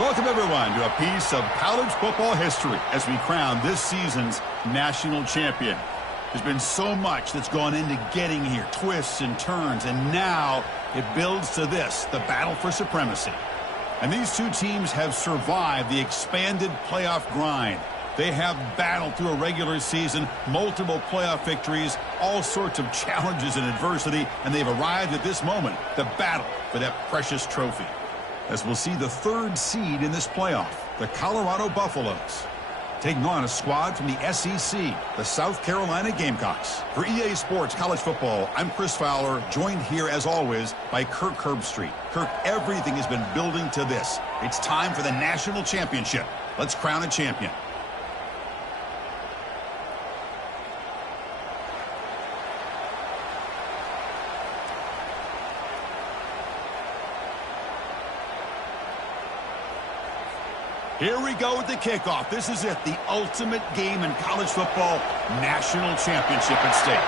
Welcome, everyone, to a piece of college football history as we crown this season's national champion. There's been so much that's gone into getting here, twists and turns, and now it builds to this, the battle for supremacy. And these two teams have survived the expanded playoff grind. They have battled through a regular season, multiple playoff victories, all sorts of challenges and adversity, and they've arrived at this moment, the battle for that precious trophy. As we'll see the third seed in this playoff, the Colorado Buffaloes, taking on a squad from the SEC, the South Carolina Gamecocks. For EA Sports College Football, I'm Chris Fowler, joined here as always by Kirk Herbstreit. Kirk, everything has been building to this. It's time for the national championship. Let's crown a champion. Here we go with the kickoff. This is it, the ultimate game in college football, national championship at stake.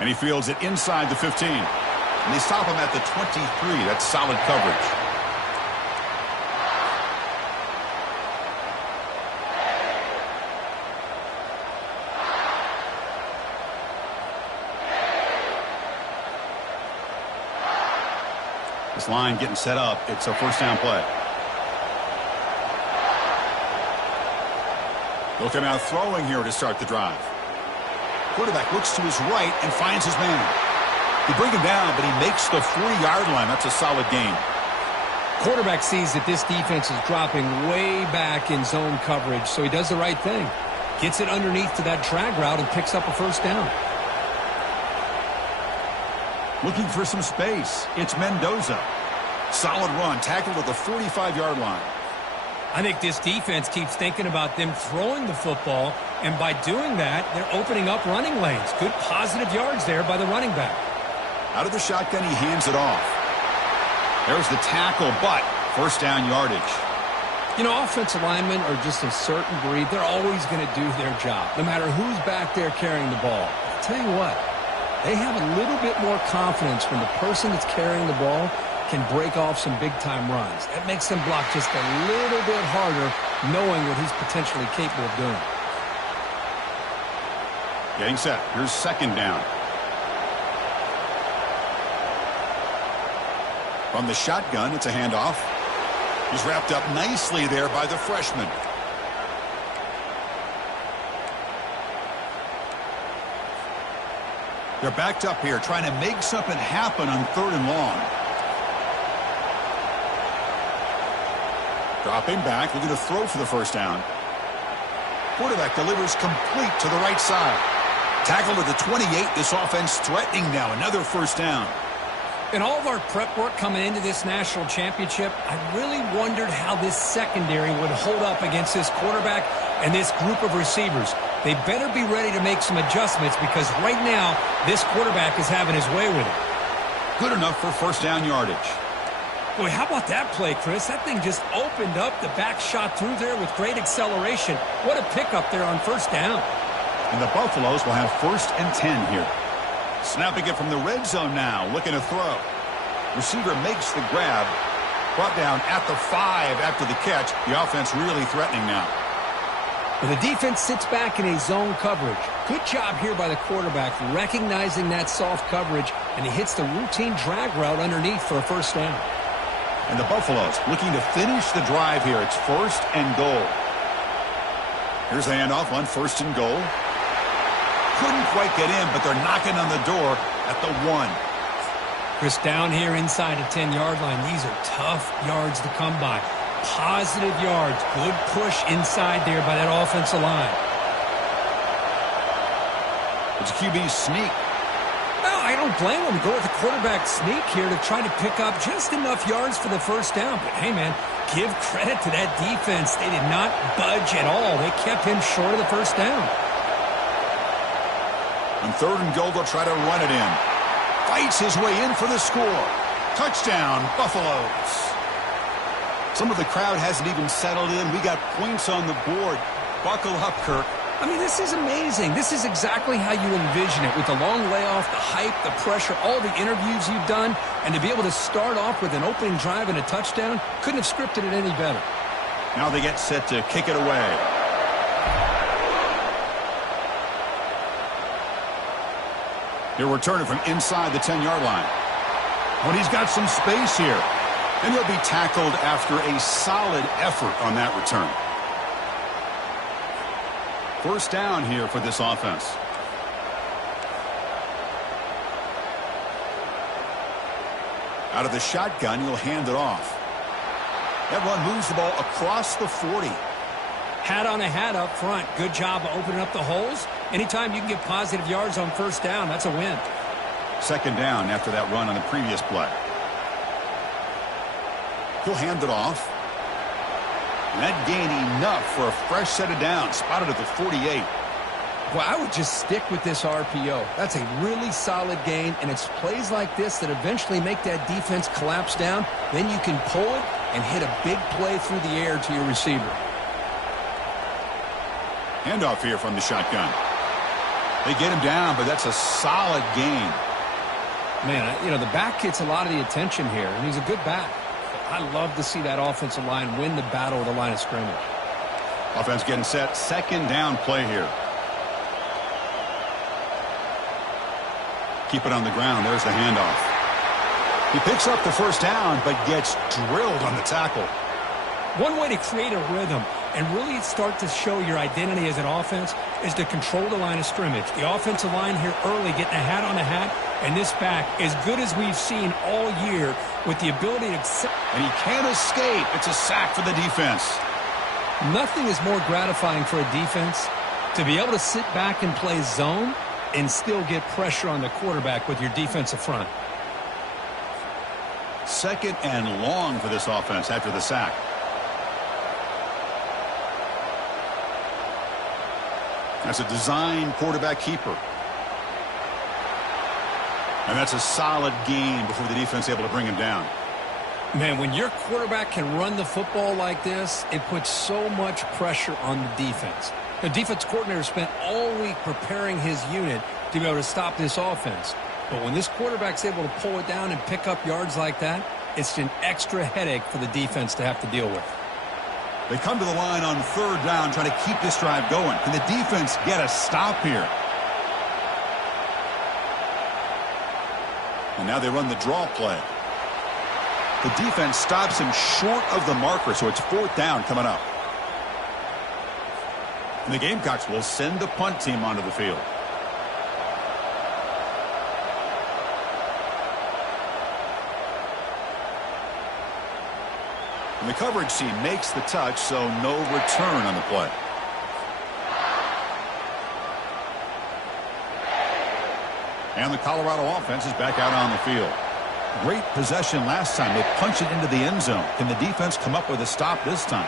And he fields it inside the 15. And they stop him at the 23. That's solid coverage. This line getting set up. It's a first down play. They'll come out throwing here to start the drive. Quarterback looks to his right and finds his man. They bring him down, but he makes the 3-yard line. That's a solid gain. Quarterback sees that this defense is dropping way back in zone coverage, so he does the right thing. Gets it underneath to that drag route and picks up a first down. Looking for some space. It's Mendoza. Solid run. Tackled at the 45-yard line. I think this defense keeps thinking about them throwing the football, and by doing that, they're opening up running lanes. Good positive yards there by the running back. Out of the shotgun, he hands it off. There's the tackle, but first down yardage. You know, offensive linemen are just a certain breed. They're always going to do their job, no matter who's back there carrying the ball. I'll tell you what. They have a little bit more confidence when the person that's carrying the ball can break off some big-time runs. That makes them block just a little bit harder, knowing what he's potentially capable of doing. Getting set. Here's second down. From the shotgun, it's a handoff. He's wrapped up nicely there by the freshman. They're backed up here, trying to make something happen on 3rd and long. Dropping back, looking to throw for the first down. Quarterback delivers complete to the right side. Tackled at the 28. This offense threatening now. Another first down. In all of our prep work coming into this national championship, I really wondered how this secondary would hold up against this quarterback and this group of receivers. They better be ready to make some adjustments because right now, this quarterback is having his way with it. Good enough for first down yardage. Boy, how about that play, Chris? That thing just opened up. The back shot through there with great acceleration. What a pickup there on first down. And the Buffaloes will have 1st and 10 here. Snapping it from the red zone now, looking to throw. Receiver makes the grab. Brought down at the 5 after the catch. The offense really threatening now. Well, the defense sits back in a zone coverage. Good job here by the quarterback, recognizing that soft coverage, and he hits the routine drag route underneath for a first down. And the Buffaloes looking to finish the drive here. It's 1st and goal. Here's the handoff on 1st and goal. Couldn't quite get in, but they're knocking on the door at the 1. Chris, down here inside a 10-yard line, these are tough yards to come by. Positive yards. Good push inside there by that offensive line. It's a QB sneak. Well, I don't blame him to go with the quarterback sneak here to try to pick up just enough yards for the first down. But, hey, man, give credit to that defense. They did not budge at all. They kept him short of the first down. On 3rd and goal, they'll try to run it in. Fights his way in for the score. Touchdown, Buffaloes. Some of the crowd hasn't even settled in. We got points on the board. Buckle up, Kirk. I mean, this is amazing. This is exactly how you envision it, with the long layoff, the hype, the pressure, all the interviews you've done, and to be able to start off with an opening drive and a touchdown, couldn't have scripted it any better. Now they get set to kick it away. He'll return it from inside the 10-yard line. But he's got some space here. And he'll be tackled after a solid effort on that return. First down here for this offense. Out of the shotgun, he'll hand it off. That run moves the ball across the 40. Hat on a hat up front. Good job of opening up the holes. Anytime you can get positive yards on first down, that's a win. Second down after that run on the previous play. He'll hand it off. And that gained enough for a fresh set of downs. Spotted at the 48. Well, I would just stick with this RPO. That's a really solid gain, and it's plays like this that eventually make that defense collapse down. Then you can pull it and hit a big play through the air to your receiver. Handoff here from the shotgun. They get him down, but that's a solid gain. Man, you know, the back gets a lot of the attention here, and he's a good back. I love to see that offensive line win the battle at the line of scrimmage. Offense getting set. Second down play here. Keep it on the ground. There's the handoff. He picks up the first down, but gets drilled on the tackle. One way to create a rhythm and really start to show your identity as an offense is to control the line of scrimmage. The offensive line here early getting a hat on a hat, and this back as good as we've seen all year with the ability to accept. And he can't escape. It's a sack for the defense. Nothing is more gratifying for a defense to be able to sit back and play zone and still get pressure on the quarterback with your defensive front. Second and long for this offense after the sack. That's a design quarterback keeper. And that's a solid gain before the defense is able to bring him down. Man, when your quarterback can run the football like this, it puts so much pressure on the defense. The defense coordinator spent all week preparing his unit to be able to stop this offense. But when this quarterback's able to pull it down and pick up yards like that, it's an extra headache for the defense to have to deal with. They come to the line on third down trying to keep this drive going. Can the defense get a stop here? And now they run the draw play. The defense stops him short of the marker, so it's fourth down coming up. And the Gamecocks will send the punt team onto the field. And the coverage team makes the touch, so no return on the play. And the Colorado offense is back out on the field. Great possession last time. They punch it into the end zone. Can the defense come up with a stop this time?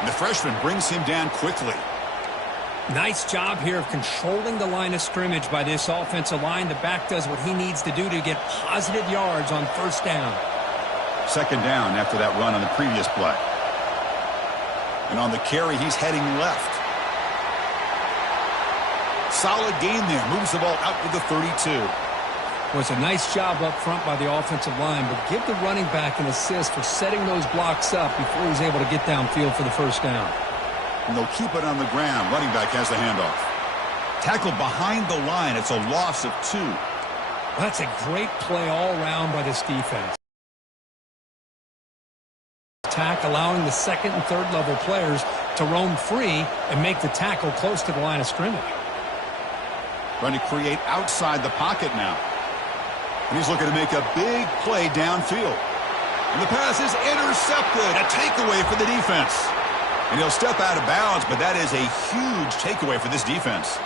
And the freshman brings him down quickly. Nice job here of controlling the line of scrimmage by this offensive line. The back does what he needs to do to get positive yards on first down. Second down after that run on the previous play. And on the carry, he's heading left. Solid gain there. Moves the ball out to the 32. Well, it's a nice job up front by the offensive line, but give the running back an assist for setting those blocks up before he's able to get downfield for the first down. And they'll keep it on the ground. Running back has the handoff. Tackled behind the line. It's a loss of 2. Well, that's a great play all around by this defense. Allowing the second and third level players to roam free and make the tackle close to the line of scrimmage. Trying to create outside the pocket now. And he's looking to make a big play downfield. And the pass is intercepted. A takeaway for the defense. And he'll step out of bounds, but that is a huge takeaway for this defense.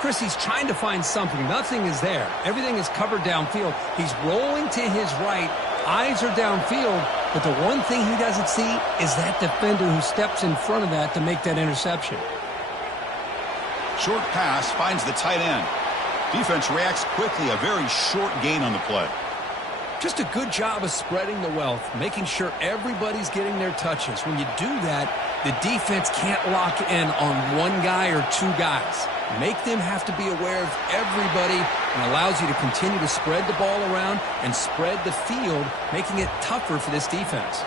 Chris, he's trying to find something. Nothing is there. Everything is covered downfield. He's rolling to his right. Eyes are downfield. But the one thing he doesn't see is that defender who steps in front of that to make that interception. Short pass finds the tight end. Defense reacts quickly. A very short gain on the play. Just a good job of spreading the wealth, making sure everybody's getting their touches. When you do that, The defense can't lock in on one guy or two guys. Make them have to be aware of everybody and allows you to continue to spread the ball around and spread the field, making it tougher for this defense.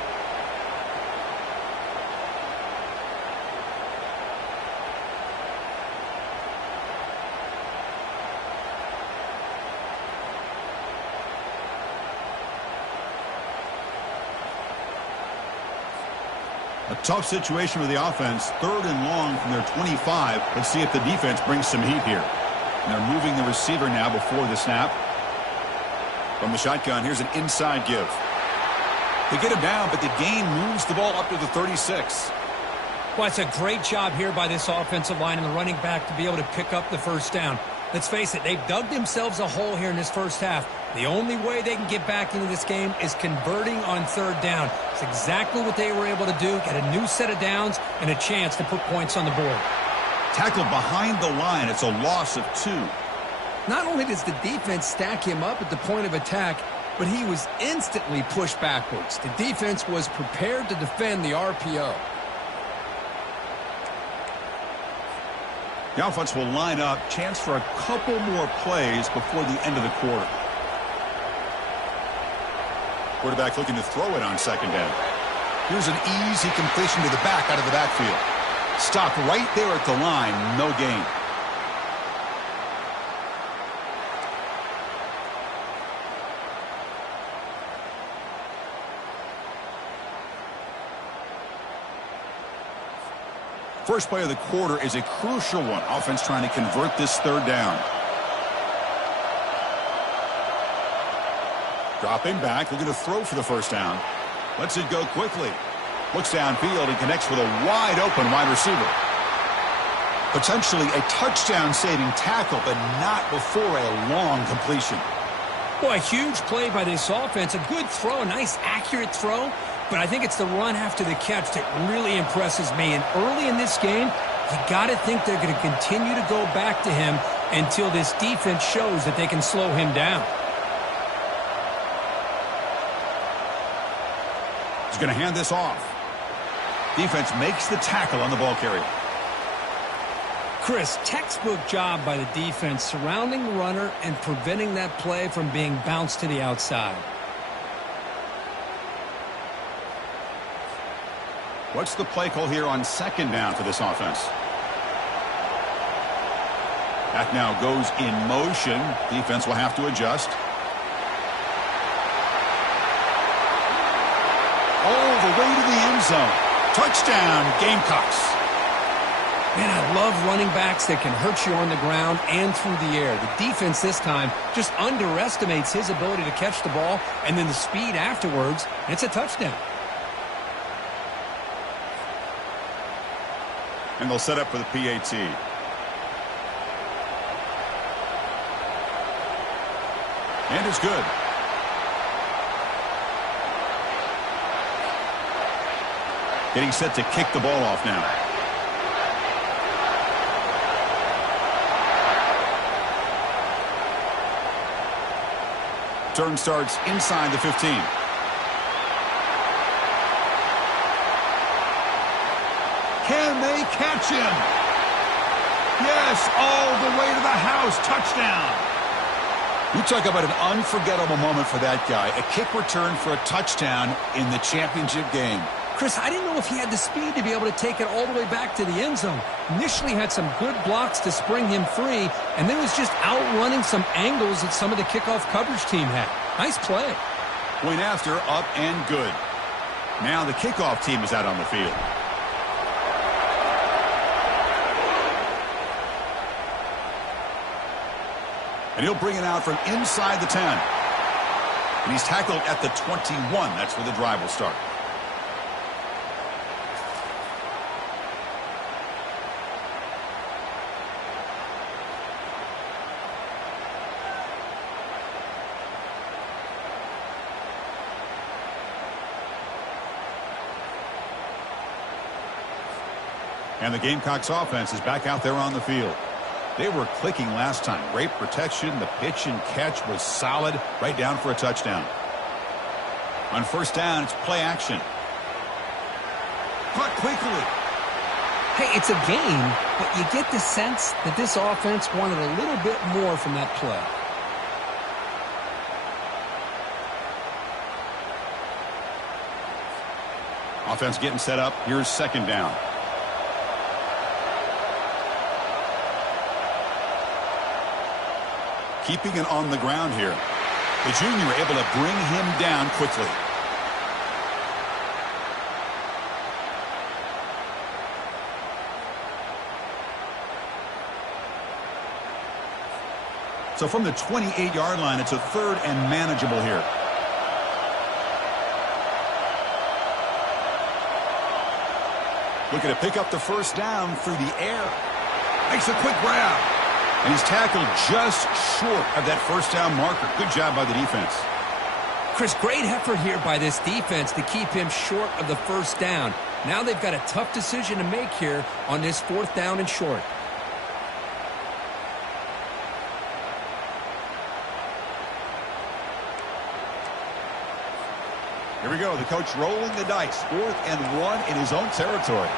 A tough situation for the offense. 3rd and long from their 25. Let's see if the defense brings some heat here. And they're moving the receiver now before the snap. From the shotgun, here's an inside give. They get him down, but the gain moves the ball up to the 36. Well, it's a great job here by this offensive line and the running back to be able to pick up the first down. Let's face it, they've dug themselves a hole here in this first half. The only way they can get back into this game is converting on 3rd down. It's exactly what they were able to do, get a new set of downs and a chance to put points on the board. Tackled behind the line. It's a loss of 2. Not only does the defense stack him up at the point of attack, but he was instantly pushed backwards. The defense was prepared to defend the RPO. The offense will line up. Chance for a couple more plays before the end of the quarter. Quarterback looking to throw it on 2nd down. Here's an easy completion to the back out of the backfield. Stopped right there at the line. No gain. First play of the quarter is a crucial one. Offense trying to convert this 3rd down. Dropping back, looking to throw for the first down. Lets it go quickly. Looks downfield and connects with a wide open wide receiver. Potentially a touchdown-saving tackle, but not before a long completion. Boy, a huge play by this offense. A good throw, a nice accurate throw. But I think it's the run after the catch that really impresses me. And early in this game, you got to think they're going to continue to go back to him until this defense shows that they can slow him down. He's going to hand this off. Defense makes the tackle on the ball carrier. Chris, textbook job by the defense surrounding the runner and preventing that play from being bounced to the outside. What's the play call here on 2nd down for this offense? That now goes in motion. Defense will have to adjust. All the way to the end zone. Touchdown, Gamecocks. Man, I love running backs that can hurt you on the ground and through the air. The defense this time just underestimates his ability to catch the ball and then the speed afterwards. And it's a touchdown. And they'll set up for the PAT. And it's good. Getting set to kick the ball off now. Turn starts inside the 15. Can they catch him? Yes, all the way to the house. Touchdown. You talk about an unforgettable moment for that guy. A kick return for a touchdown in the championship game. Chris, I didn't know if he had the speed to be able to take it all the way back to the end zone. Initially had some good blocks to spring him free, and then was just outrunning some angles that some of the kickoff coverage team had. Nice play. Point after, up and good. Now the kickoff team is out on the field. And he'll bring it out from inside the 10. And he's tackled at the 21. That's where the drive will start. And the Gamecocks offense is back out there on the field. They were clicking last time. Great protection. The pitch and catch was solid. Right down for a touchdown. On first down, it's play action. Caught quickly. Hey, it's a game, but you get the sense that this offense wanted a little bit more from that play. Offense getting set up. Here's second down. Keeping it on the ground here. The junior able to bring him down quickly. So from the 28-yard line, it's a third and manageable here. Looking to pick up the first down through the air. Makes a quick grab. And he's tackled just short of that first down marker. Good job by the defense. Chris, great effort here by this defense to keep him short of the first down. Now they've got a tough decision to make here on this fourth down and short. Here we go. The coach rolling the dice. 4th and 1 in his own territory.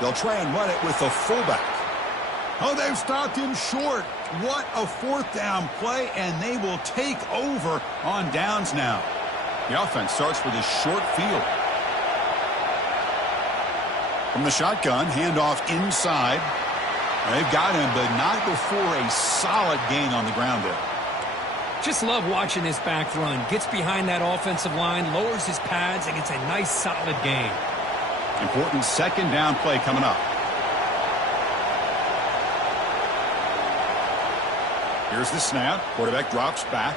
They'll try and run it with the fullback. Oh, they've stopped him short. What a fourth down play, and they will take over on downs now. The offense starts with a short field. From the shotgun, handoff inside. They've got him, but not before a solid gain on the ground there. Just love watching this back run. Gets behind that offensive line, lowers his pads, and gets a nice solid gain. Important second down play coming up. Here's the snap. Quarterback drops back.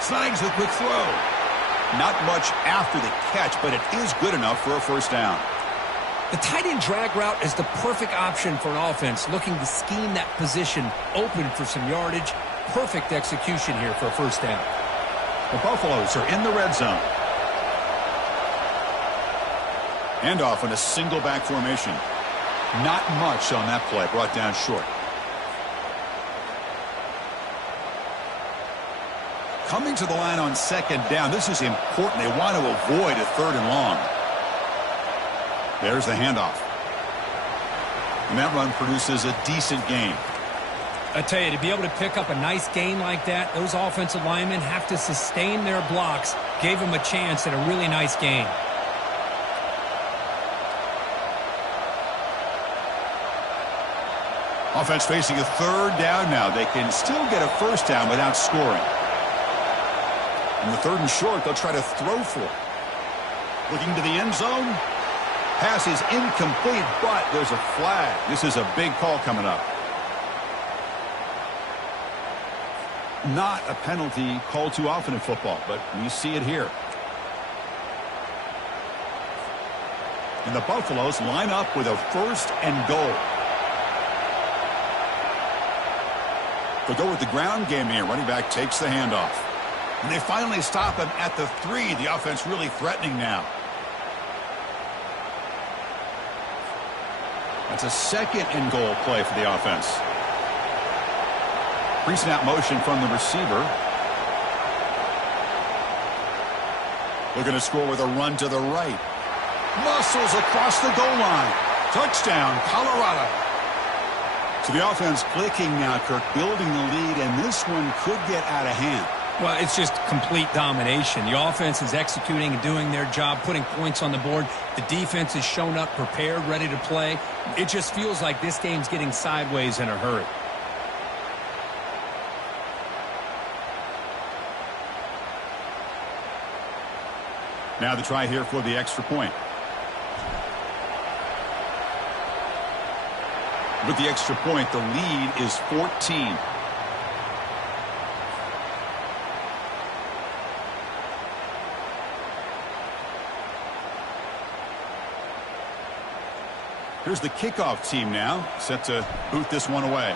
Snags the quick throw. Not much after the catch, but it is good enough for a first down. The tight end drag route is the perfect option for an offense looking to scheme that position open for some yardage. Perfect execution here for a first down. The Buffaloes are in the red zone. Handoff in a single back formation. Not much on that play. Brought down short. Coming to the line on second down. This is important. They want to avoid a third and long. There's the handoff. And that run produces a decent gain. I tell you, to be able to pick up a nice gain like that, those offensive linemen have to sustain their blocks. Gave them a chance at a really nice gain. Offense facing a third down now. They can still get a first down without scoring. In the third and short, they'll try to throw for it. Looking to the end zone. Pass is incomplete, but there's a flag. This is a big call coming up. Not a penalty called too often in football, but we see it here. And the Buffaloes line up with a first and goal. They'll go with the ground game here. Running back takes the handoff. And they finally stop him at the 3. The offense really threatening now. That's a second and goal play for the offense. Pre-snap motion from the receiver. Looking to score with a run to the right. Muscles across the goal line. Touchdown, Colorado. So the offense clicking now, Kirk, building the lead, and this one could get out of hand. Well, it's just complete domination. The offense is executing and doing their job, putting points on the board. The defense has shown up, prepared, ready to play. It just feels like this game's getting sideways in a hurry. Now the try here for the extra point. With the extra point, the lead is 14. Here's the kickoff team now, set to boot this one away.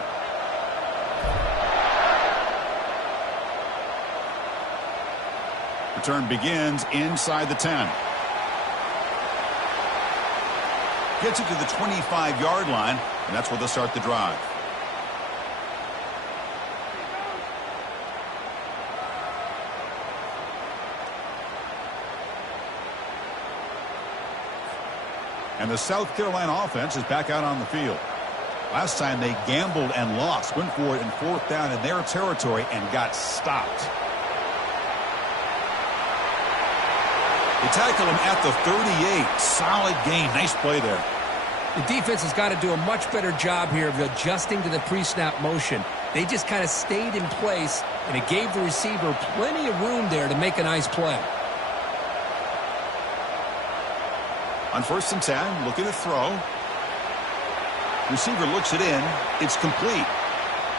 Return begins inside the 10. Gets it to the 25-yard line, and that's where they'll start the drive. And the South Carolina offense is back out on the field. Last time they gambled and lost. Went for it in 4th down in their territory and got stopped. They tackle him at the 38. Solid gain. Nice play there. The defense has got to do a much better job here of adjusting to the pre-snap motion. They just kind of stayed in place, and it gave the receiver plenty of room there to make a nice play. On 1st and 10, looking to throw. Receiver looks it in. It's complete.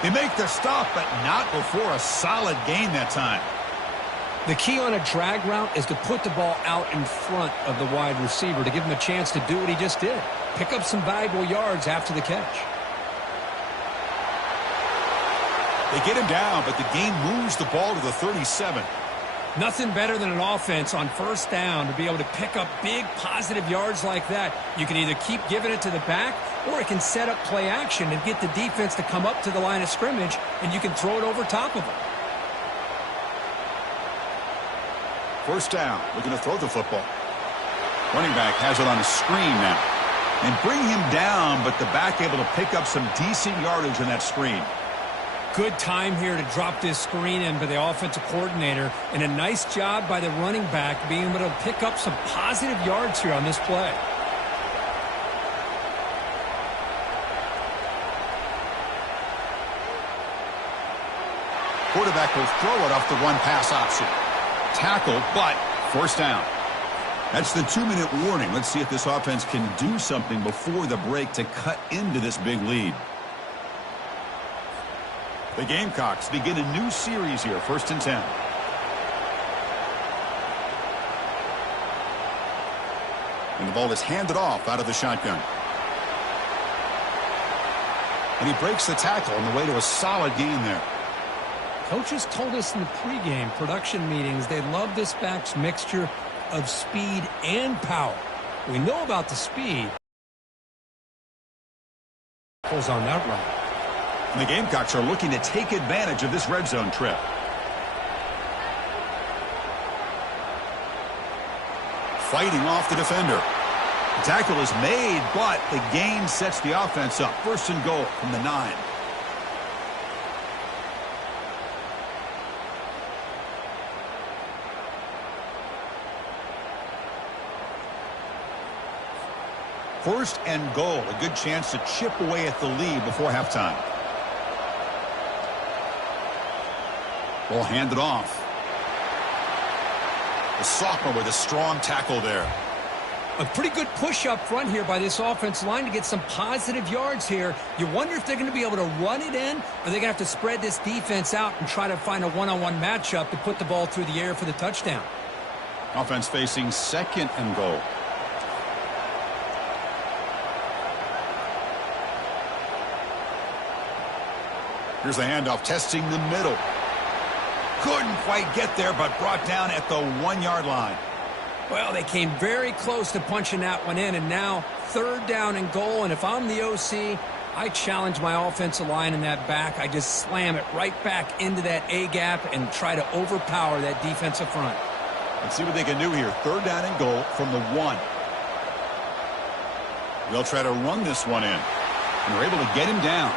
They make the stop, but not before a solid gain that time. The key on a drag route is to put the ball out in front of the wide receiver to give him a chance to do what he just did. Pick up some valuable yards after the catch. They get him down, but the game moves the ball to the 37. Nothing better than an offense on 1st down to be able to pick up big positive yards like that. You can either keep giving it to the back, or it can set up play action and get the defense to come up to the line of scrimmage, and you can throw it over top of them. 1st down, looking to throw the football. Running back has it on a screen now. And bring him down, but the back able to pick up some decent yardage in that screen. Good time here to drop this screen in by the offensive coordinator, and a nice job by the running back being able to pick up some positive yards here on this play. Quarterback will throw it off the run-pass option. Tackle, but 1st down. That's the 2-minute warning. Let's see if this offense can do something before the break to cut into this big lead. The Gamecocks begin a new series here, 1st and 10. And the ball is handed off out of the shotgun. And he breaks the tackle on the way to a solid gain there. Coaches told us in the pregame production meetings they love this back's mixture of speed and power. We know about the speed. Pulls on that run. And the Gamecocks are looking to take advantage of this red zone trip. Fighting off the defender. The tackle is made, but the gain sets the offense up. 1st and goal from the 9. First and goal, a good chance to chip away at the lead before halftime. Ball handed off. The sophomore with a strong tackle there. A pretty good push up front here by this offensive line to get some positive yards here. You wonder if they're going to be able to run it in, or they're going to have to spread this defense out and try to find a one-on-one matchup to put the ball through the air for the touchdown. Offense facing 2nd and goal. Here's the handoff, testing the middle. Couldn't quite get there, but brought down at the 1-yard line. Well, they came very close to punching that one in, and now 3rd down and goal. And if I'm the OC, I challenge my offensive line in that back. I just slam it right back into that A-gap and try to overpower that defensive front. Let's see what they can do here. 3rd down and goal from the 1. They'll try to run this one in, and they're able to get him down.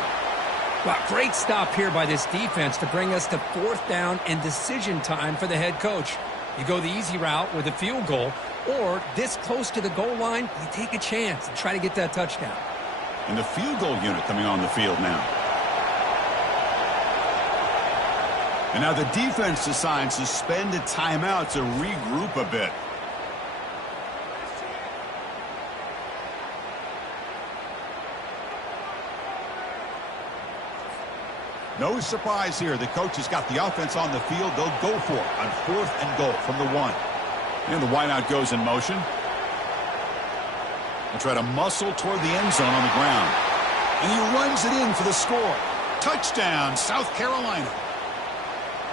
Wow, great stop here by this defense to bring us to 4th down and decision time for the head coach. You go the easy route with a field goal, or this close to the goal line, you take a chance and try to get that touchdown. And the field goal unit coming on the field now. And now the defense decides to spend a timeout to regroup a bit. No surprise here. The coach has got the offense on the field. They'll go for it on 4th and goal from the 1. And the wideout goes in motion. They'll try to muscle toward the end zone on the ground. And he runs it in for the score. Touchdown, South Carolina.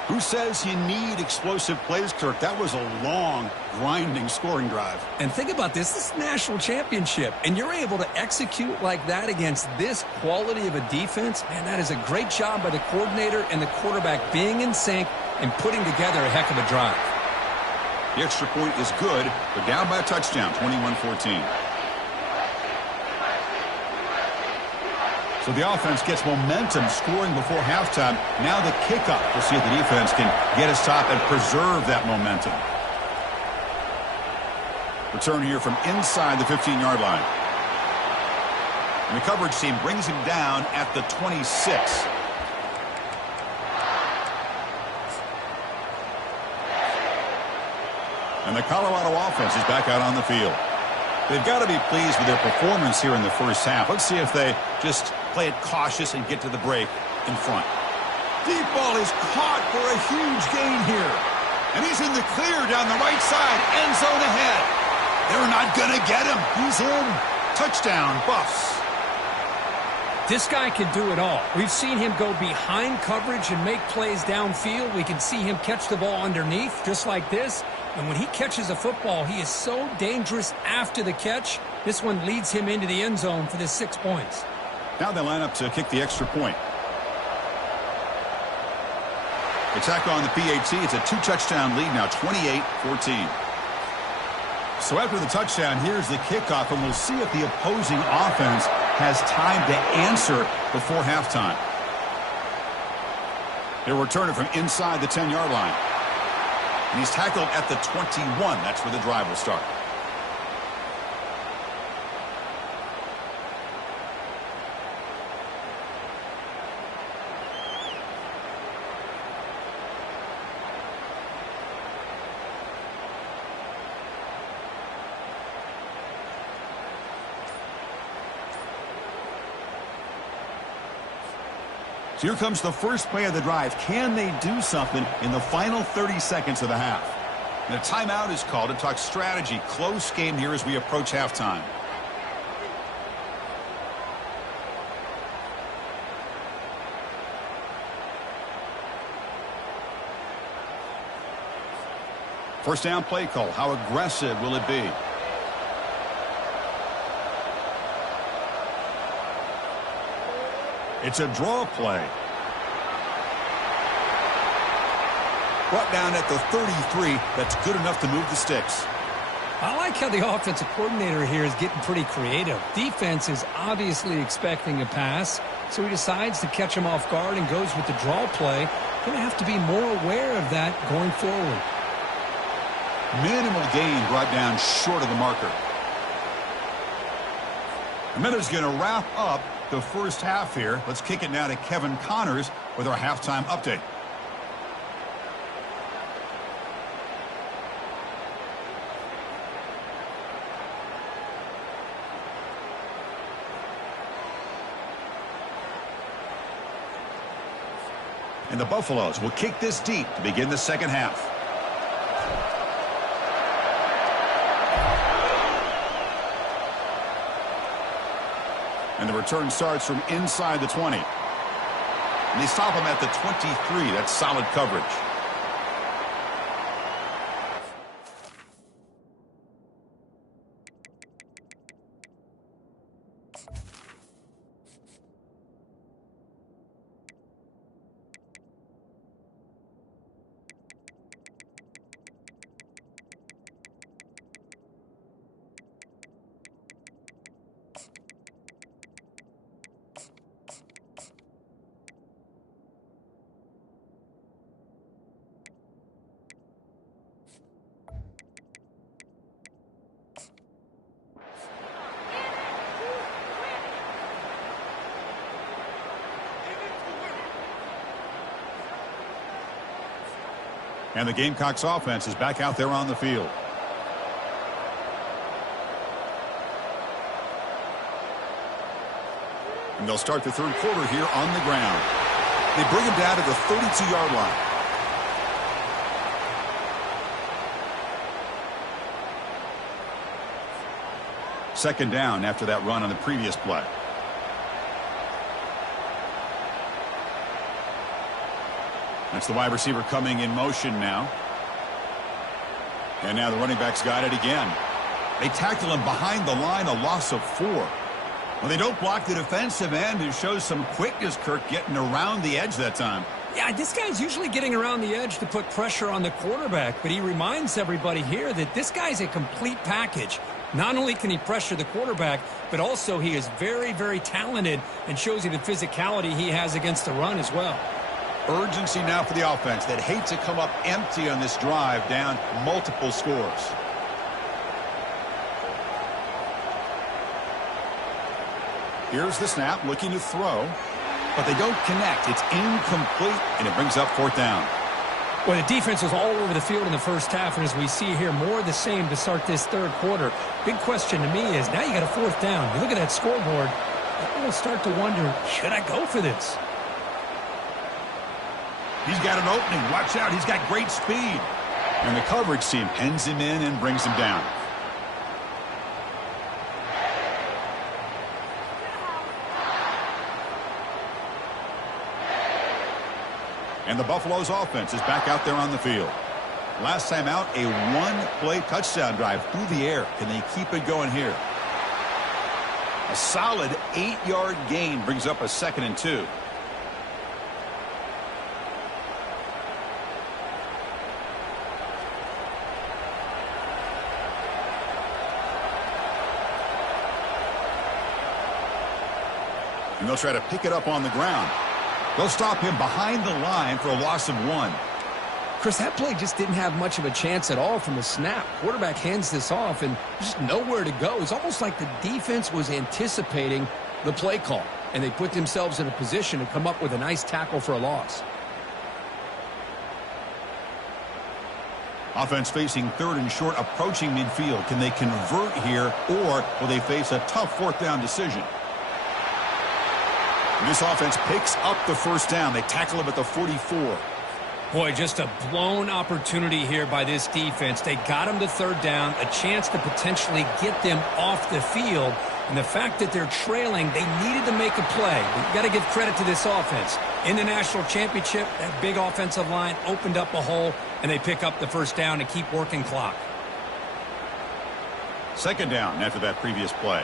Who says you need explosive plays, Kirk? That was a long, grinding scoring drive. And think about this. This is a national championship, and you're able to execute like that against this quality of a defense. Man, that is a great job by the coordinator and the quarterback being in sync and putting together a heck of a drive. The extra point is good, but down by a touchdown, 21-14. So the offense gets momentum scoring before halftime. Now the kickoff. We'll see if the defense can get a stop and preserve that momentum. Return here from inside the 15-yard line. And the coverage team brings him down at the 26. And the Colorado offense is back out on the field. They've got to be pleased with their performance here in the first half. Let's see if they just play it cautious and get to the break in front. Deep ball is caught for a huge gain here. And he's in the clear down the right side. End zone ahead. They're not going to get him. He's in. Touchdown, Buffs. This guy can do it all. We've seen him go behind coverage and make plays downfield. We can see him catch the ball underneath, just like this. And when he catches a football, he is so dangerous after the catch. This one leads him into the end zone for the 6 points. Now they line up to kick the extra point. Attack on the PAT. It's a 2-touchdown lead now, 28-14. So after the touchdown, here's the kickoff, and we'll see if the opposing offense has time to answer before halftime. He'll return it from inside the 10-yard line. And he's tackled at the 21. That's where the drive will start. So here comes the first play of the drive. Can they do something in the final 30 seconds of the half? And a timeout is called to talk strategy. Close game here as we approach halftime. First down play call. How aggressive will it be? It's a draw play. Brought down at the 33. That's good enough to move the sticks. I like how the offensive coordinator here is getting pretty creative. Defense is obviously expecting a pass, so he decides to catch him off guard and goes with the draw play. Going to have to be more aware of that going forward. Minimal gain brought down short of the marker. The Miners going to wrap up the first half here. Let's kick it now to Kevin Connors with our halftime update. And the Buffaloes will kick this deep to begin the second half. And the return starts from inside the 20. And they stop him at the 23. That's solid coverage. And the Gamecocks offense is back out there on the field. And they'll start the third quarter here on the ground. They bring him down to the 32-yard line. Second down after that run on the previous play. That's the wide receiver coming in motion now. And now the running back's got it again. They tackle him behind the line, a loss of 4. Well, they don't block the defensive end, who shows some quickness, Kirk, getting around the edge that time. Yeah, this guy's usually getting around the edge to put pressure on the quarterback, but he reminds everybody here that this guy's a complete package. Not only can he pressure the quarterback, but also he is very, very talented and shows you the physicality he has against the run as well. Urgency now for the offense that hate to come up empty on this drive, down multiple scores. Here's the snap, looking to throw, but they don't connect. It's incomplete, and it brings up fourth down. Well, the defense was all over the field in the first half, and as we see here, more of the same to start this third quarter. Big question to me is, now you got a fourth down. You look at that scoreboard, you'll start to wonder, should I go for this? He's got an opening. Watch out. He's got great speed. And the coverage team pens him in and brings him down. And the Buffalo's offense is back out there on the field. Last time out, a one-play touchdown drive through the air. Can they keep it going here? A solid 8-yard gain brings up a 2nd and 2. And they'll try to pick it up on the ground. They'll stop him behind the line for a loss of 1. Chris, that play just didn't have much of a chance at all from the snap. Quarterback hands this off and just nowhere to go. It's almost like the defense was anticipating the play call, and they put themselves in a position to come up with a nice tackle for a loss. Offense facing 3rd and short, approaching midfield. Can they convert here, or will they face a tough 4th down decision? This offense picks up the first down. They tackle him at the 44. Boy, just a blown opportunity here by this defense. They got him to 3rd down, a chance to potentially get them off the field. And the fact that they're trailing, they needed to make a play. You've got to give credit to this offense. In the national championship, that big offensive line opened up a hole, and they pick up the first down and keep working clock. 2nd down after that previous play.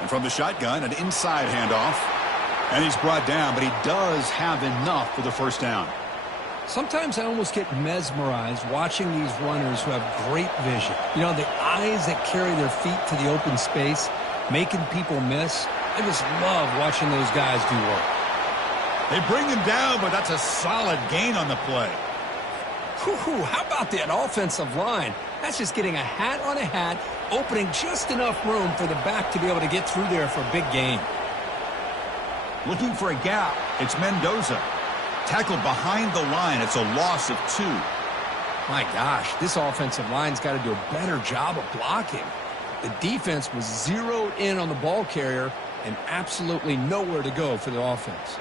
And from the shotgun, an inside handoff. And he's brought down, but he does have enough for the first down. Sometimes I almost get mesmerized watching these runners who have great vision. You know, the eyes that carry their feet to the open space, making people miss. I just love watching those guys do work. They bring him down, but that's a solid gain on the play. Whew, how about that offensive line? That's just getting a hat on a hat, opening just enough room for the back to be able to get through there for a big gain. Looking for a gap. It's Mendoza. Tackled behind the line. It's a loss of 2. My gosh, this offensive line's got to do a better job of blocking. The defense was zeroed in on the ball carrier and absolutely nowhere to go for the offense.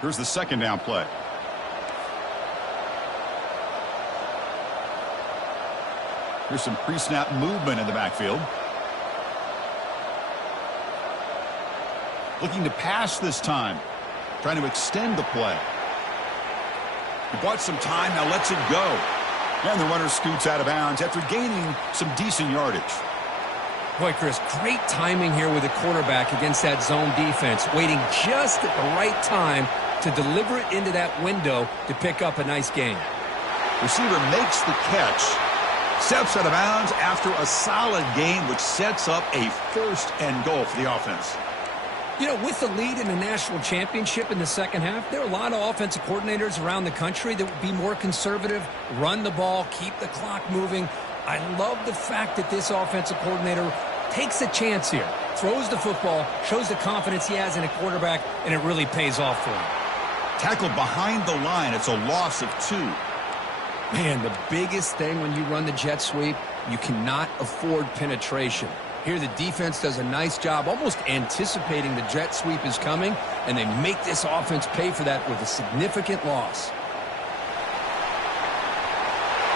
Here's the 2nd down play. Here's some pre-snap movement in the backfield. Looking to pass this time. Trying to extend the play. He bought some time, now lets it go. And the runner scoots out of bounds after gaining some decent yardage. Boy, Chris, great timing here with the quarterback against that zone defense, waiting just at the right time to deliver it into that window to pick up a nice gain. Receiver makes the catch, steps out of bounds after a solid gain, which sets up a 1st and goal for the offense. You know, with the lead in the national championship in the second half, there are a lot of offensive coordinators around the country that would be more conservative, run the ball, keep the clock moving. I love the fact that this offensive coordinator takes a chance here, throws the football, shows the confidence he has in a quarterback, and it really pays off for him. Tackled behind the line. It's a loss of 2. Man, the biggest thing when you run the jet sweep, you cannot afford penetration. Here the defense does a nice job almost anticipating the jet sweep is coming, and they make this offense pay for that with a significant loss.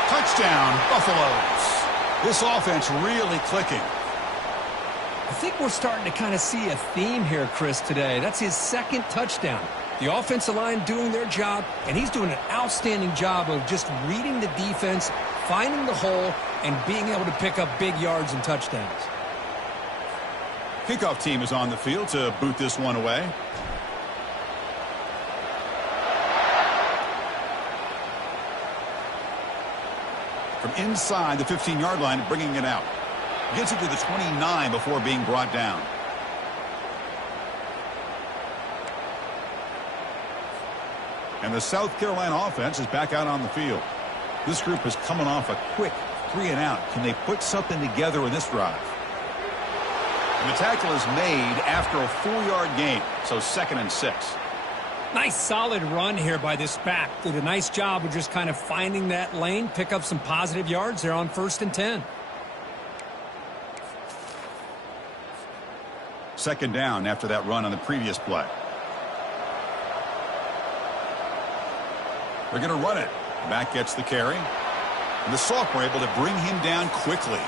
Touchdown, Buffaloes. This offense really clicking. I think we're starting to kind of see a theme here, Chris, today. That's his second touchdown. The offensive line doing their job, and he's doing an outstanding job of just reading the defense, finding the hole, and being able to pick up big yards and touchdowns. Kickoff team is on the field to boot this one away. From inside the 15-yard line, bringing it out. Gets it to the 29 before being brought down. And the South Carolina offense is back out on the field. This group is coming off a quick 3-and-out. Can they put something together in this drive? And the tackle is made after a 4-yard gain, so 2nd and 6. Nice solid run here by this back. Did a nice job of just kind of finding that lane, pick up some positive yards there on 1st and 10. 2nd down after that run on the previous play. They're going to run it. Back gets the carry. And the sophomore able to bring him down quickly.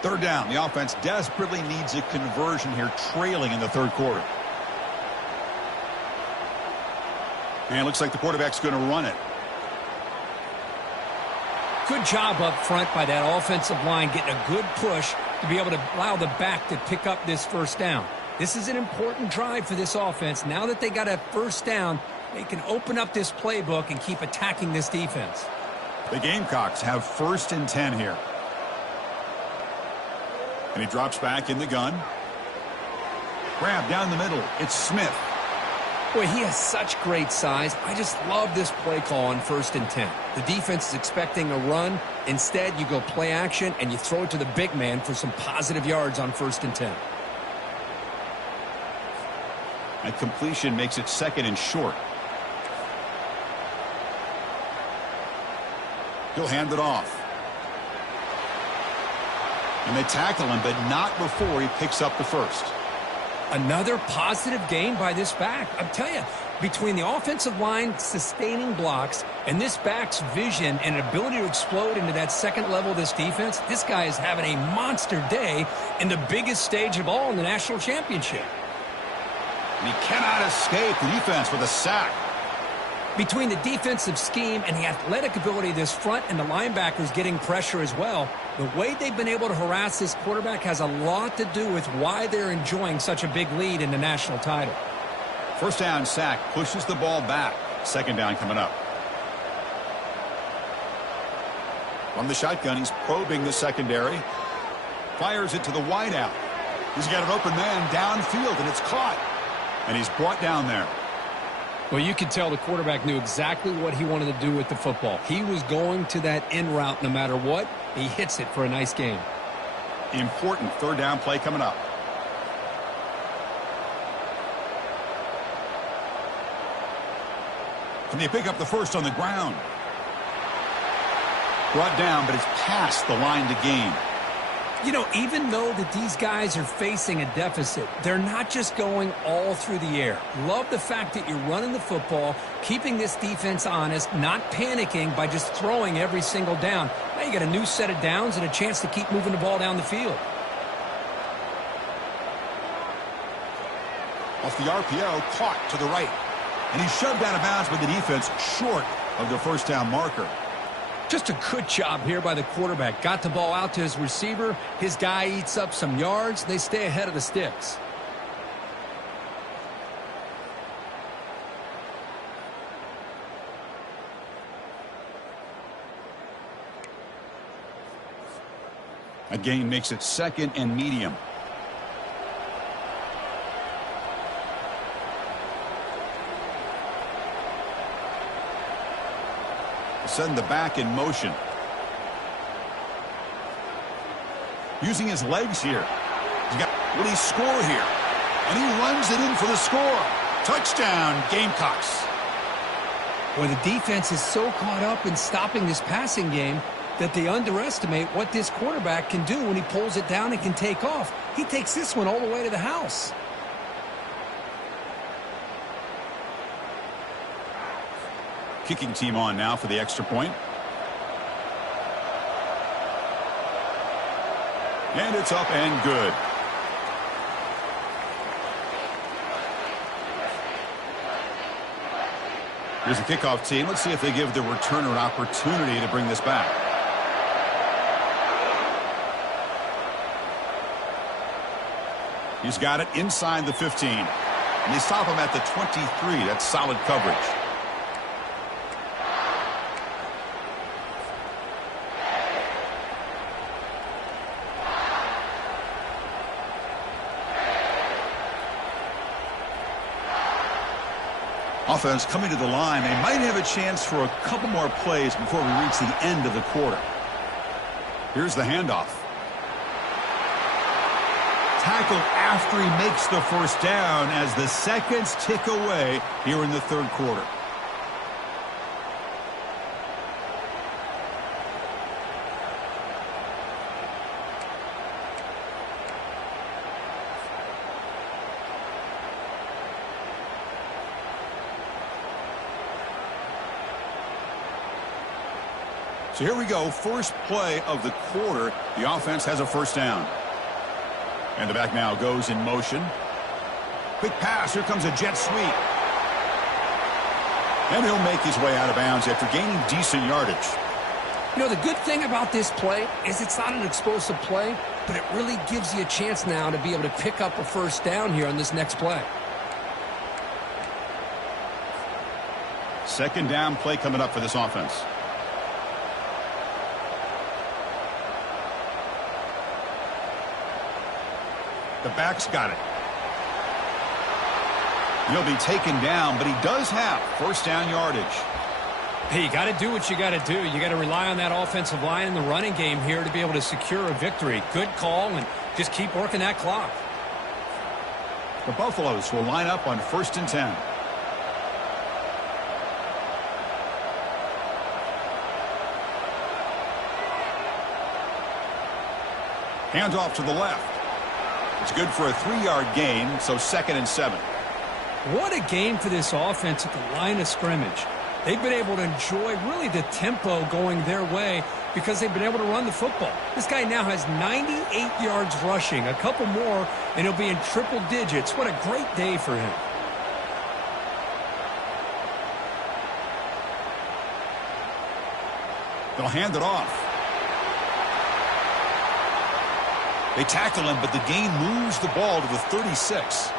Third down. The offense desperately needs a conversion here, trailing in the 3rd quarter. And it looks like the quarterback's going to run it. Good job up front by that offensive line, getting a good push to be able to allow the back to pick up this 1st down. This is an important drive for this offense. Now that they got a 1st down, they can open up this playbook and keep attacking this defense. The Gamecocks have 1st and 10 here. And he drops back in the gun. Grab down the middle. It's Smith. Boy, he has such great size. I just love this play call on 1st and 10. The defense is expecting a run. Instead, you go play action, and you throw it to the big man for some positive yards on 1st and 10. That completion makes it 2nd and short. He'll hand it off. And they tackle him, but not before he picks up the 1st. Another positive gain by this back. I'm telling you, between the offensive line sustaining blocks and this back's vision and ability to explode into that 2nd level of this defense, this guy is having a monster day in the biggest stage of all in the national championship. And he cannot escape the defense with a sack. Between the defensive scheme and the athletic ability of this front and the linebackers getting pressure as well, the way they've been able to harass this quarterback has a lot to do with why they're enjoying such a big lead in the national title. 1st down sack pushes the ball back. 2nd down coming up. From the shotgun, he's probing the secondary. Fires it to the wideout. He's got an open man downfield, and it's caught. And he's brought down there. Well, you could tell the quarterback knew exactly what he wanted to do with the football. He was going to that in route no matter what. He hits it for a nice gain. Important 3rd down play coming up. Can they pick up the 1st on the ground? Brought down, but it's past the line to gain. You know, even though that these guys are facing a deficit, they're not just going all through the air. Love the fact that you're running the football, keeping this defense honest, not panicking by just throwing every single down. Now you got a new set of downs and a chance to keep moving the ball down the field. Off the RPO, caught to the right. And he's shoved out of bounds with the defense short of the 1st down marker. Just a good job here by the quarterback. Got the ball out to his receiver. His guy eats up some yards. They stay ahead of the sticks. A gain makes it 2nd and medium. Send the back in motion. using his legs here. Will he score here? And he runs it in for the score. Touchdown, Gamecocks. Well, the defense is so caught up in stopping this passing game that they underestimate what this quarterback can do when he pulls it down and can take off. He takes this one all the way to the house. Kicking team on now for the extra point. And it's up and good. Here's the kickoff team. Let's see if they give the returner an opportunity to bring this back. He's got it inside the 15. And they stop him at the 23. That's solid coverage. Offense coming to the line. They might have a chance for a couple more plays before we reach the end of the quarter. Here's the handoff. Tackle after he makes the first down as the seconds tick away here in the third quarter. So here we go, first play of the quarter. The offense has a first down. And the back now goes in motion. Quick pass, here comes a jet sweep. And he'll make his way out of bounds after gaining decent yardage. You know, the good thing about this play is it's not an explosive play, but it really gives you a chance now to be able to pick up a first down here on this next play. Second down play coming up for this offense. The back's got it. He'll be taken down, but he does have first down yardage. Hey, you got to do what you got to do. You got to rely on that offensive line in the running game here to be able to secure a victory. Good call, and just keep working that clock. The Buffaloes will line up on 1st and 10. Hands off to the left. It's good for a 3-yard gain, so 2nd and 7. What a game for this offense at the line of scrimmage. They've been able to enjoy really the tempo going their way because they've been able to run the football. This guy now has 98 yards rushing, a couple more, and he'll be in triple digits. What a great day for him. They'll hand it off. They tackle him, but the gain moves the ball to the 36.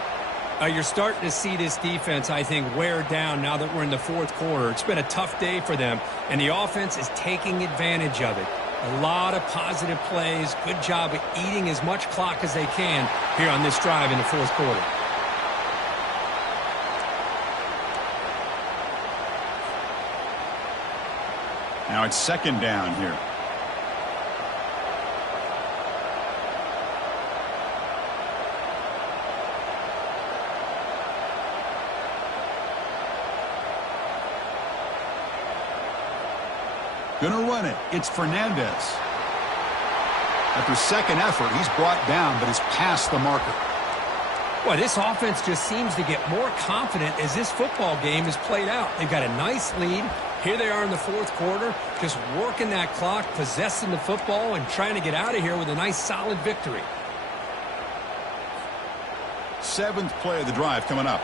You're starting to see this defense, I think, wear down now that we're in the fourth quarter. It's been a tough day for them, and the offense is taking advantage of it. A lot of positive plays. Good job of eating as much clock as they can here on this drive in the fourth quarter. Now it's 2nd down here. Gonna run it. It's Fernandez. After second effort, he's brought down, but he's past the marker. Well, this offense just seems to get more confident as this football game is played out. They've got a nice lead. Here they are in the fourth quarter, just working that clock, possessing the football, and trying to get out of here with a nice, solid victory. 7th play of the drive coming up.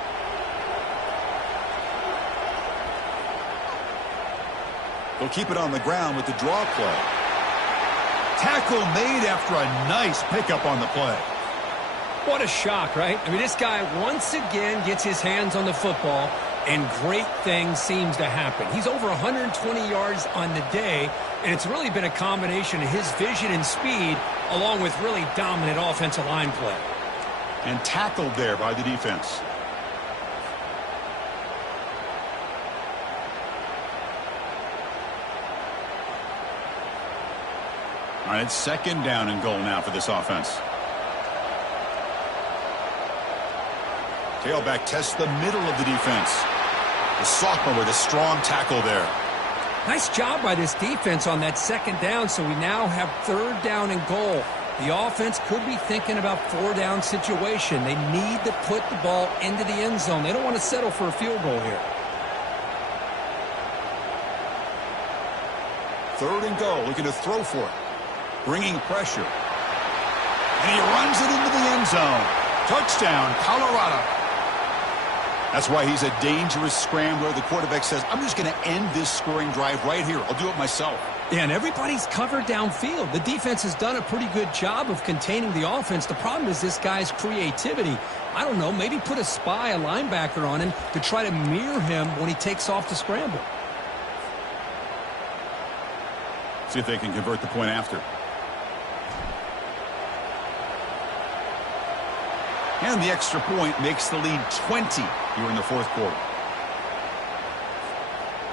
They'll keep it on the ground with the draw play. Tackle made after a nice pickup on the play. What a shock, right? I mean, this guy once again gets his hands on the football, and great things seems to happen. He's over 120 yards on the day, and it's really been a combination of his vision and speed along with really dominant offensive line play. And tackled there by the defense. All right, it's second down and goal now for this offense. Tailback tests the middle of the defense. The sophomore with a strong tackle there. Nice job by this defense on that second down, so we now have third down and goal. The offense could be thinking about four-down situation. They need to put the ball into the end zone. They don't want to settle for a field goal here. Third and goal, looking to throw for it. Bringing pressure. And he runs it into the end zone. Touchdown, Colorado. That's why he's a dangerous scrambler. The quarterback says, I'm just going to end this scoring drive right here. I'll do it myself. Yeah, and everybody's covered downfield. The defense has done a pretty good job of containing the offense. The problem is this guy's creativity. I don't know, maybe put a spy, a linebacker on him to try to mirror him when he takes off the scramble. See if they can convert the point after. And the extra point makes the lead 20 here in the fourth quarter.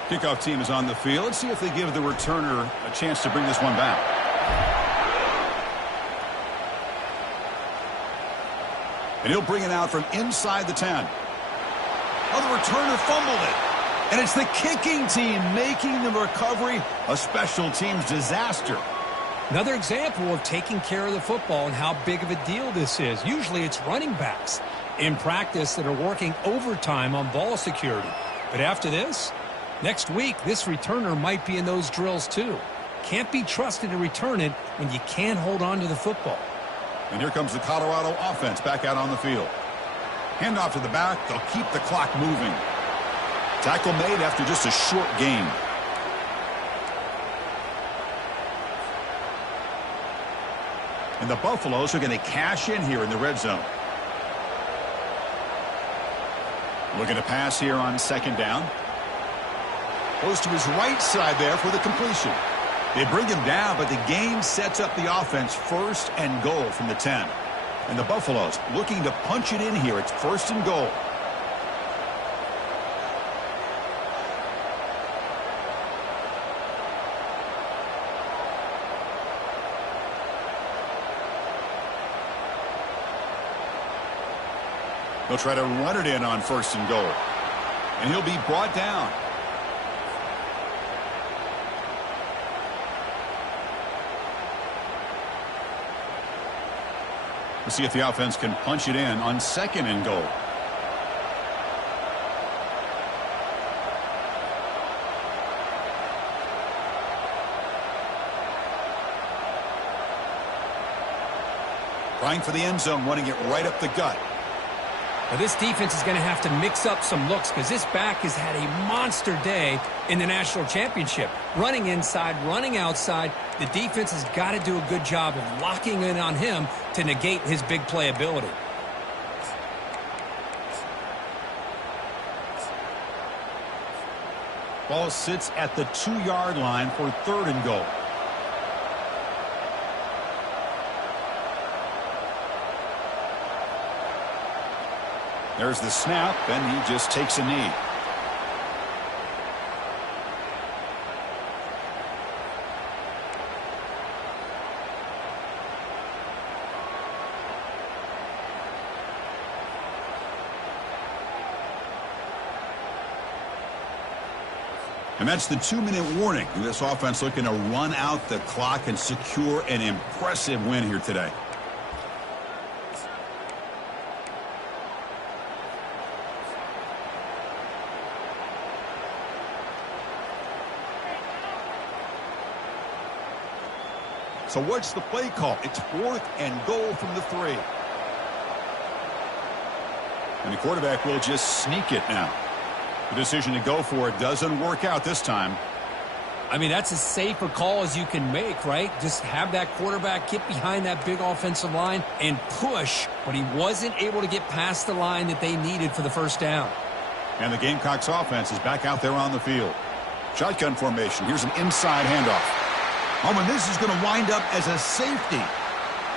Kickoff team is on the field. Let's see if they give the returner a chance to bring this one back. And he'll bring it out from inside the 10. Oh, the returner fumbled it. And it's the kicking team making the recovery a special teams disaster. Another example of taking care of the football and how big of a deal this is. Usually it's running backs in practice that are working overtime on ball security. But after this, next week, this returner might be in those drills too. Can't be trusted to return it when you can't hold on to the football. And here comes the Colorado offense back out on the field. Handoff to the back. They'll keep the clock moving. Tackle made after just a short gain. And the Buffaloes are going to cash in here in the red zone. Looking to pass here on second down. Goes to his right side there for the completion. They bring him down, but the gain sets up the offense first and goal from the 10. And the Buffaloes looking to punch it in here. It's first and goal. They'll try to run it in on first and goal. And he'll be brought down. We'll see if the offense can punch it in on second and goal. Trying for the end zone, running it right up the gut. Now this defense is going to have to mix up some looks because this back has had a monster day in the national championship. Running inside, running outside. The defense has got to do a good job of locking in on him to negate his big play ability. Ball sits at the 2-yard line for third and goal. There's the snap, and he just takes a knee. And that's the 2-minute warning. This offense looking to run out the clock and secure an impressive win here today. So what's the play call? It's fourth and goal from the 3. And the quarterback will just sneak it now. The decision to go for it doesn't work out this time. I mean, that's as safe a call as you can make, right? Just have that quarterback get behind that big offensive line and push, but he wasn't able to get past the line that they needed for the first down. And the Gamecocks offense is back out there on the field. Shotgun formation. Here's an inside handoff. Oh, and this is going to wind up as a safety.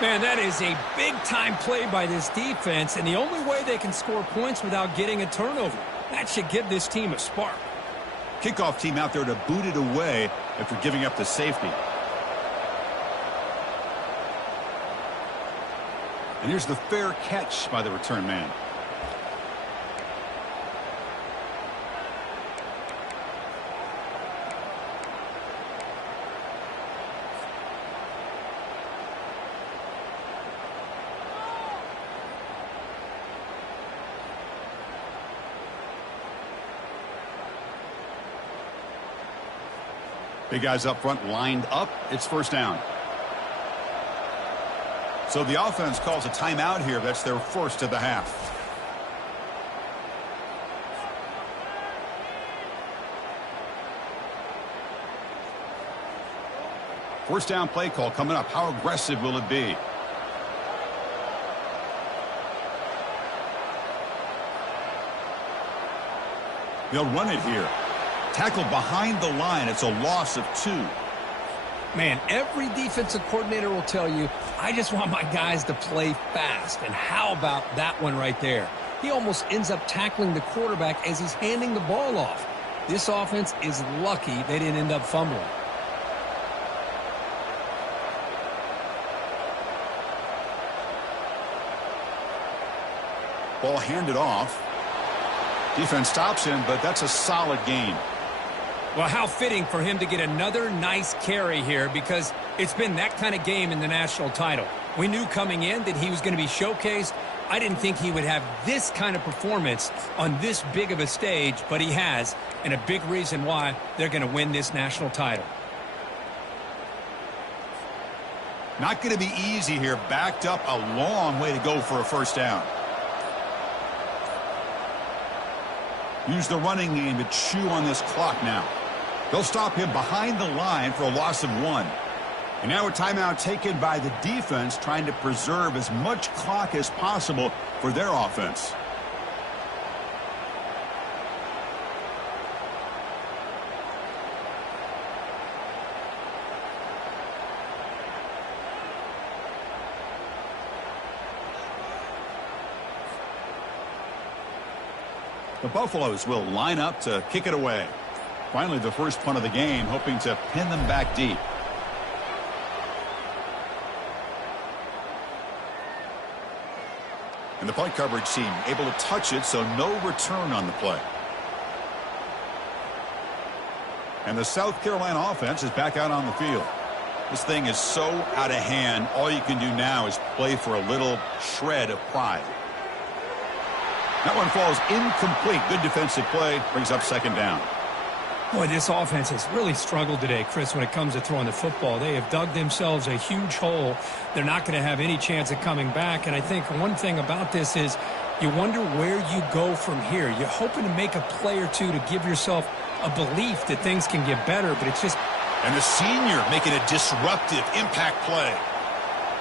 Man, that is a big-time play by this defense, and the only way they can score points without getting a turnover. That should give this team a spark. Kickoff team out there to boot it away after giving up the safety. And here's the fair catch by the return man. Big guys up front lined up. It's first down. So the offense calls a timeout here. That's their first of the half. First down play call coming up. How aggressive will it be? They'll run it here. Tackle behind the line. It's a loss of 2. Man, every defensive coordinator will tell you, I just want my guys to play fast. And how about that one right there? He almost ends up tackling the quarterback as he's handing the ball off. This offense is lucky they didn't end up fumbling. Ball handed off. Defense stops him, but that's a solid gain. Well, how fitting for him to get another nice carry here, because it's been that kind of game in the national title. We knew coming in that he was going to be showcased. I didn't think he would have this kind of performance on this big of a stage, but he has, and a big reason why they're going to win this national title. Not going to be easy here. Backed up a long way to go for a first down. Use the running game to chew on this clock now. They'll stop him behind the line for a loss of 1. And now a timeout taken by the defense, trying to preserve as much clock as possible for their offense. The Buffaloes will line up to kick it away. Finally, the first punt of the game, hoping to pin them back deep. And the punt coverage team able to touch it, so no return on the play. And the South Carolina offense is back out on the field. This thing is so out of hand, all you can do now is play for a little shred of pride. That one falls incomplete. Good defensive play. Brings up second down. Boy, this offense has really struggled today, Chris, when it comes to throwing the football. They have dug themselves a huge hole. They're not going to have any chance of coming back. And I think one thing about this is you wonder where you go from here. You're hoping to make a play or two to give yourself a belief that things can get better, but it's just... And the senior making a disruptive impact play.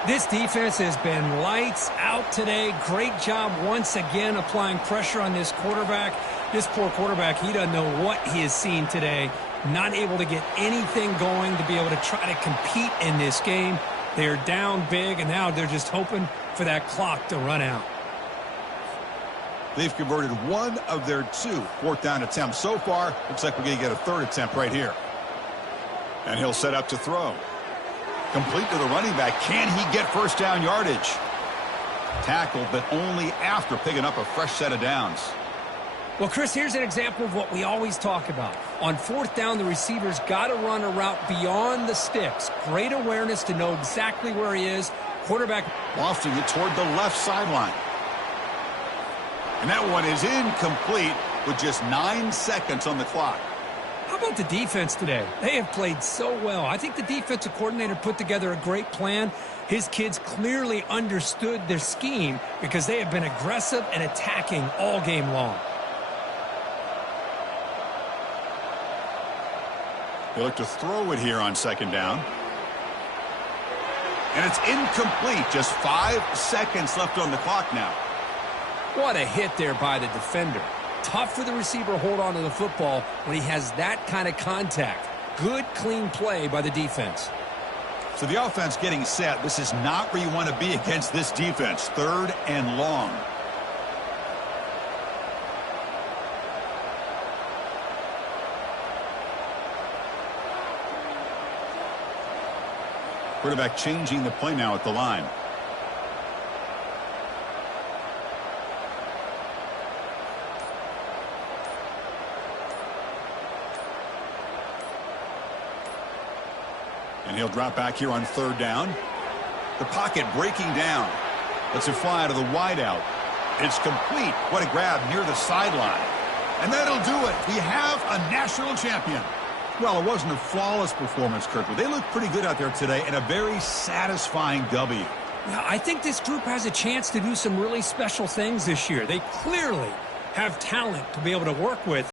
This defense has been lights out today. Great job once again applying pressure on this quarterback. This poor quarterback, he doesn't know what he has seen today. Not able to get anything going to be able to try to compete in this game. They're down big, and now they're just hoping for that clock to run out. They've converted 1 of their 2 fourth down attempts so far. Looks like we're going to get a third attempt right here. And he'll set up to throw. Complete to the running back. Can he get first down yardage? Tackled, but only after picking up a fresh set of downs. Well, Chris, here's an example of what we always talk about. On fourth down, the receiver's got to run a route beyond the sticks. Great awareness to know exactly where he is. Quarterback lofting it toward the left sideline. And that one is incomplete with just 9 seconds on the clock. How about the defense today? They have played so well. I think the defensive coordinator put together a great plan. His kids clearly understood their scheme because they have been aggressive and attacking all game long. They look to throw it here on second down. And it's incomplete. Just 5 seconds left on the clock now. What a hit there by the defender. Tough for the receiver to hold on to the football when he has that kind of contact. Good, clean play by the defense. So the offense getting set. This is not where you want to be against this defense. 3rd and long. Quarterback changing the play now at the line. And he'll drop back here on third down. The pocket breaking down. Lets it fly to the wideout. It's complete. What a grab near the sideline. And that'll do it. We have a national champion. Well, it wasn't a flawless performance, Kirk, but they look pretty good out there today and a very satisfying W. Yeah, I think this group has a chance to do some really special things this year. They clearly have talent to be able to work with